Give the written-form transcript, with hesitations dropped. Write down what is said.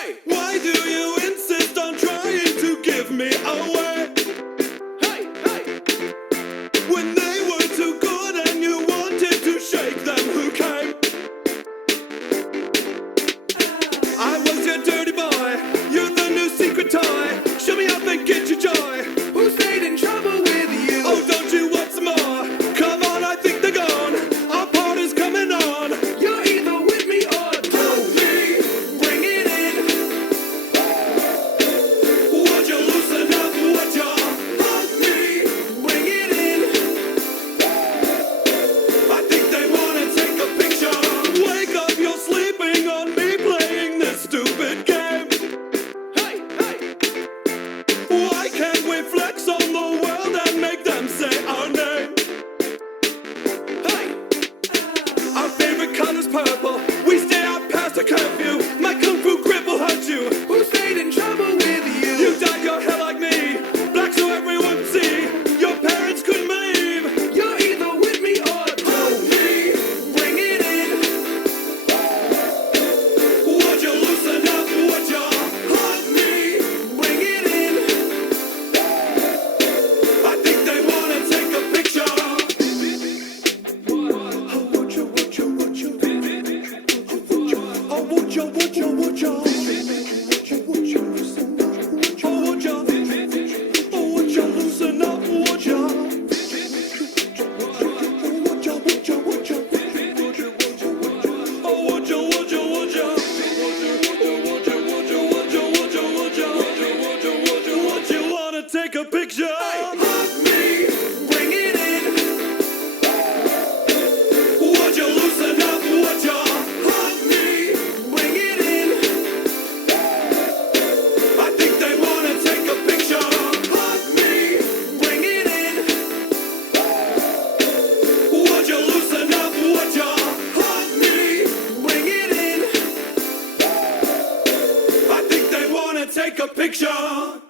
Hey! Why do you insist on trying to give me away? Hey! Hey! When they were too good and you wanted to shake them, who came? I was your dirty boy, you're the new secret toy. Show me how they get your joy. Who stayed in trouble with you? Oh, don't you want some more? Come on, I think they're gone. Our party's coming on. You're either with me or don't. Bring it in. Would you loosen up? Would you hug me? Bring it in. I think they wanna take a picture. Wake up, you're sleeping on me playing this stupid game. Hey! Hey! Why can't we flex on the world and make them say our name? Hey! Our favorite color's purple. We stay out past the curfew. My kung fu grip will hurt you. Who stayed in trouble with you? You dyed your hair like me, black so everyone see. Your parents couldn't believe. You're either with me or don't. Bring it in. Would you loosen up? Would you hug me? Bring it in. I think they wanna take a picture. Oh, would you? Oh, would you? Oh, would you? Oh, would you loosen up? Would you? Oh, would you wanna take a picture? Hug me. Bring it in. Would you loosen up? Would you hug me? Bring it in. I think they wanna take a picture. Hug me. Bring it in. Would you loosen up? Would you hug me? Bring it in. I think they wanna take a picture.